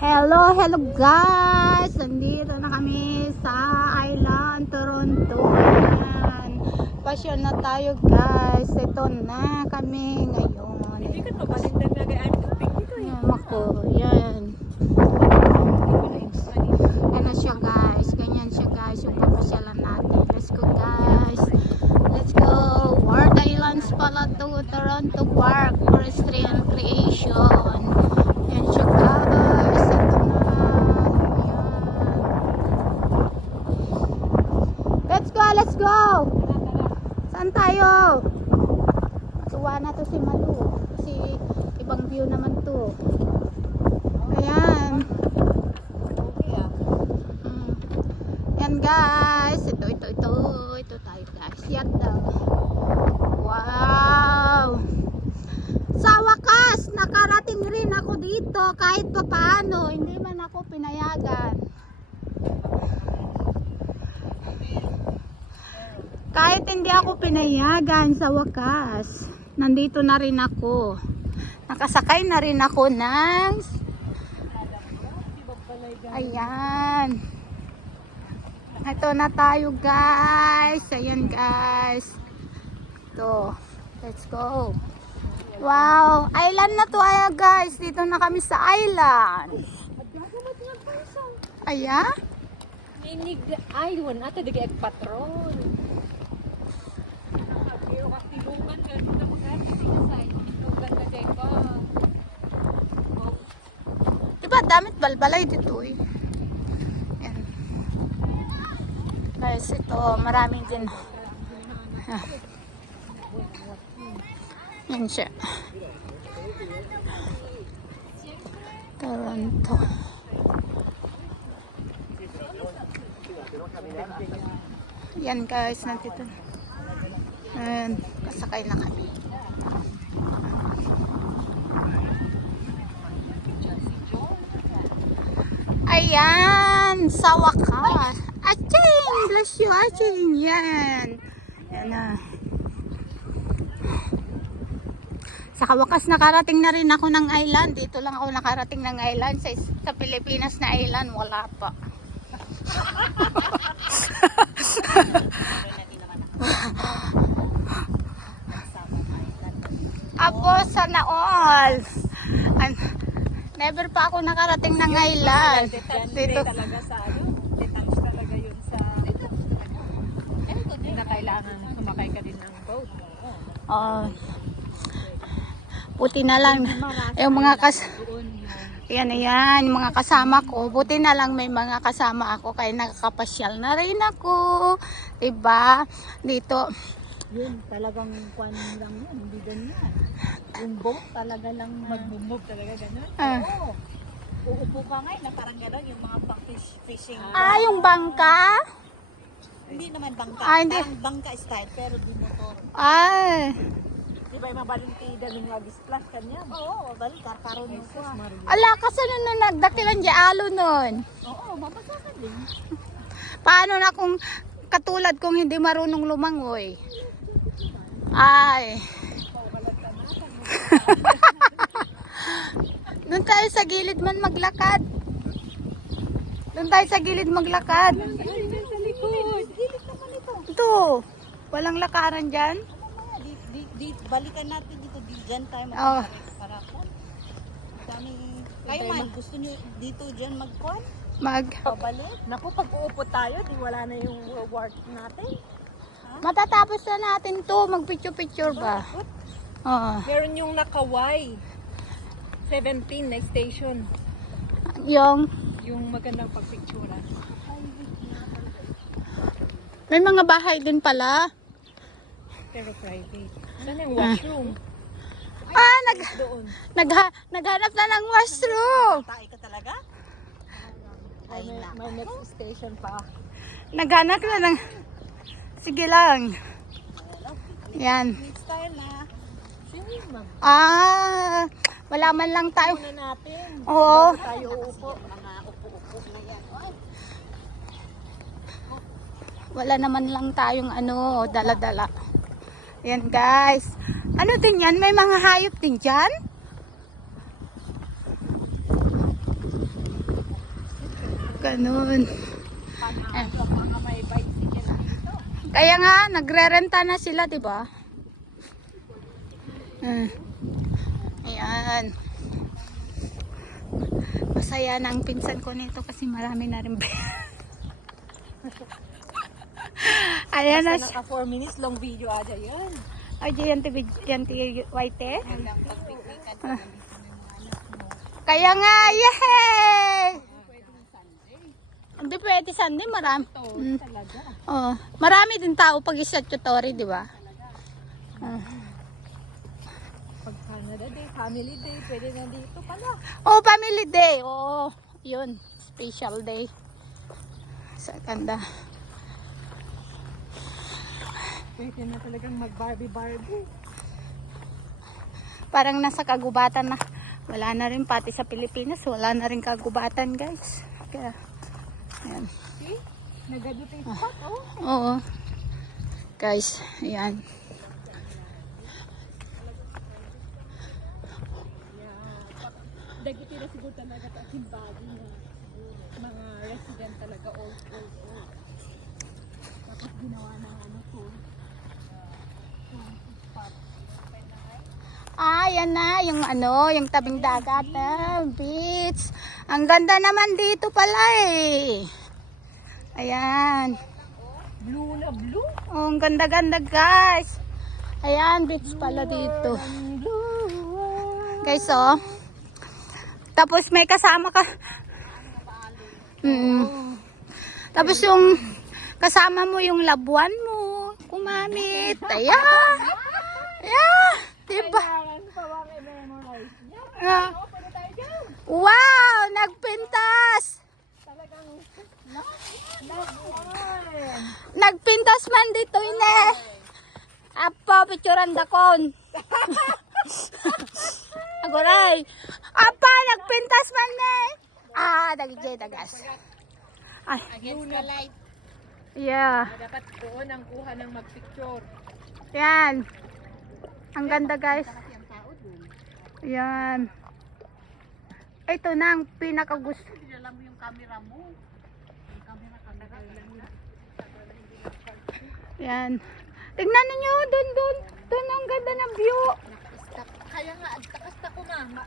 Hello guys! Nandito na kami sa Island, Toronto. Ayan. Pasyon na tayo guys. Ito na kami ngayon. Hindi ka to, balindan na gayaan tubig dito eh. Ayan ako. Yan. Ano siya guys? Ganyan siya guys. Yung papasyalan natin. Let's go guys. Let's go. Ward Islands pala to. Toronto Park. Forestry and Creation. Yan siya guys. Ito na. Ayan. Let's go. Let's go. Saan tayo? Tuwa na to si Malu. Kasi ibang view naman to. Ayan. Yan guys. Ito tayo guys. Yan daw. Wow. Sa wakas, nakarating rin ako dito kahit pa paano. Hindi man ako pinayagan. Kahit hindi ako pinayagan sa wakas. Nandito na rin ako. Nakasakay na rin ako ng ayan. Ito na tayo guys. Ayan guys. Ito. Let's go. Wow. Island na to guys. Dito na kami sa island. Ayan. Inig ay wala ata digay patron. Pero katilungan ka dito magkano sa tugan ka dai pa. Diba damit balbalay dito eh. Ayan. Guys, ito maraming din. Yan siya. Toronto. Yan guys, nandito. Ayan, kasakay na kami. Ayan, sa wakas. Aching! Bless you, aching! Yan. Yan na. Sa wakas nakarating na rin ako ng island. Dito lang ako nakarating ng island. Sa Pilipinas na island, wala pa. Apo, sana all. Never pa ako nakarating ng island. Dito Talaga sa ano? Detach talaga yun sa na kailangan sumakay ka din ng boat. Buti na lang yung mga Ayan, yung mga kasama ko. Buti na lang may mga kasama ako kaya nakakapasyal na rin ako. Diba? Dito. Yun, talagang kwan lang yun. Hindi ganyan. Yung boat talaga lang mag-move talaga ganun. Oo. Uupo ka ngayon na parang gano'n yung mga fishing. Yung bangka? Hindi naman bangka. Hindi. Parang bangka style pero di motor. Di ba yung mabalintida nung mag-splash kanya? Oo, balikar. Karoon yung kuha. Ala, kasi nun nagdakilan di alo nun. Oo, mabasa ka din. Paano na kung katulad kong hindi marunong lumangoy? Ay. Doon tayo sa gilid man maglakad. Doon tayo sa gilid maglakad. Sa likod. Gilid naman ito. Ito. Walang lakaran dyan. Balikan natin dito. Diyan tayo Oh. para po. Dami. Kayo man, gusto nyo dito dyan mag-con? Pabalik? Naku, pag uupo tayo, di wala na yung reward natin. Matatapos na natin to. Mag-picture-picture ba? Oo. Meron yung nakaway. 17 na station. Yung magandang pagpicturan. may mga bahay din pala. Pero private. Saan yung washroom? Doon. Naghanap na ng washroom. Tayo ka talaga? Ay, may next station pa. Naghanap na ng... Sige lang. Yan. Next time na. Swimming mag. Wala man lang tayo. Muna natin. Oo. Tayo uupo. Mga upo-upo na yan. Wala naman lang tayong dala-dala. Yan guys. Ano din yan? May mga hayop din dyan? Ganun. Panalo ang mga may bicycle dito. Kaya nga, nagre-renta na sila, di ba? Ayan. Masaya na ang pinsan ko nito kasi marami na rin. Ayan na. Naka 4 minutes long video ada yan. Ay, yan ti white eh. Walang pagpipilikan Ah. ng mga anak mo. Kaya nga, yehey! Hindi pwede Sunday, marami. Ito talaga. Oh, marami din tao pag statutory, di ba? Pag Canada Day, Family Day, pwede na dito pala. Oh, family day. Oh, yun. Special day. Sa ganda. Pwede na talagang mag-Barbie. Parang nasa kagubatan na. Wala na rin pati sa Pilipinas. Wala na rin kagubatan, guys. Kaya, ayan. See? Nagaduto yung spot, oh. Oo. Guys, ayan. Dagiti na siguro talaga ito himbagi na mga resident talaga old. Tapos ginawa ng ano to. Spot. Ah, yan na. Yung ano, yung tabing dagat. Beach. Ang ganda naman dito pala eh. Ayan. Blue na blue. Oh, ang ganda-ganda guys. Ayan, beach pala dito. Guys, oh. Tapos may kasama ka. Tapos yung kasama mo yung labuan mo. Kumamit. Ayan. Ayan. Diba? Kailangan pa ba may memorize niya? Ah. Oo, pwede tayo dyan. Wow! Nagpintas! Talagang love. Nagpintas man dito, ine. Apa, picturean dakon. Agoray. Apa, nagpintas man ne. Ah, dagijay dagas. Ay, Against the light. yeah. Dapat doon ang kuha ng magpicture. Yan. Ang ganda, guys. Kasi ang tao doon. Yan. Ito na ang pinakagusto. Dinala mo yung camera mo. Yung camera lang yun. Yan. Tignan ninyo, doon. Doon ang ganda ng view. Kaya nga, agtakas ko na.